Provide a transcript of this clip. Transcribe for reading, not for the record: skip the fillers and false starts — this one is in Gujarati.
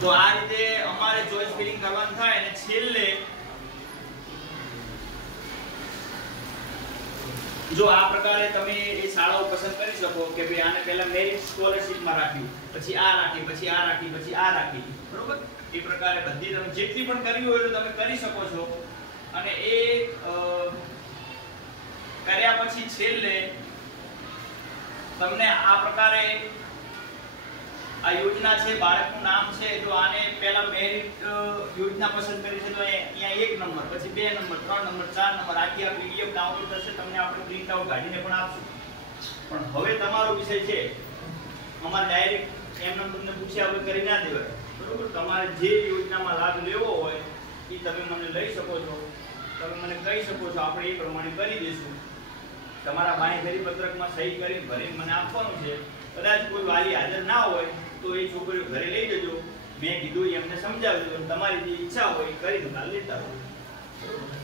તો આ રીતે અમારે ચોઈસ ફિલિંગ કરવાનું થાય અને છેલ્લે જો આ પ્રકારે તમે એ શાળાઓ પસંદ કરી શકો કે ભાઈ આને પહેલા મેરિટ સ્કોલરશિપ માં રાખ્યું, પછી આ રાખી, પછી આ રાખી, પછી આ રાખી, બરોબર? એ પ્રકારે બધી તમે જેટલી પણ કરવી હોય તો તમે કરી શકો છો. અને એ કર્યા પછી છેલ્લે તમને આ પ્રકારે આ યોજના છે, બાળકનું નામ છે, જો આને પહેલા મેરિટ યોજના પસંદ કરી છે તો અહીંયા 1 નંબર, પછી 2 નંબર, 3 નંબર, 4 નંબર આખી આ પીડીએફ ડાઉનલોડ થશે, તમને આપણે પ્રિન્ટ આઉટ કાઢીને પણ આપશું. પણ હવે તમારો વિષય છે, અમારે ડાયરેક્ટ એમને તમને પૂછ્યા વગર કરી ના દેવાય, બરોબર? તમારે જે યોજનામાં લાભ લેવો હોય એ તમે મને લઈ શકો છો, તમે મને કહી શકો છો, આપણે એ પ્રમાણે કરી દઈશું. તમારા બાંહેધરી પત્રકમાં સહી કરીને ભરીને મને આપવાનું છે. કદાચ કોઈ વાલી હાજર ના હોય તો એ છોકરીઓ ઘરે લઈ જજો, મેં કીધું એમને સમજાવી દો, તમારી જે ઈચ્છા હોય એ કરીને લેતા હોય, બરોબર?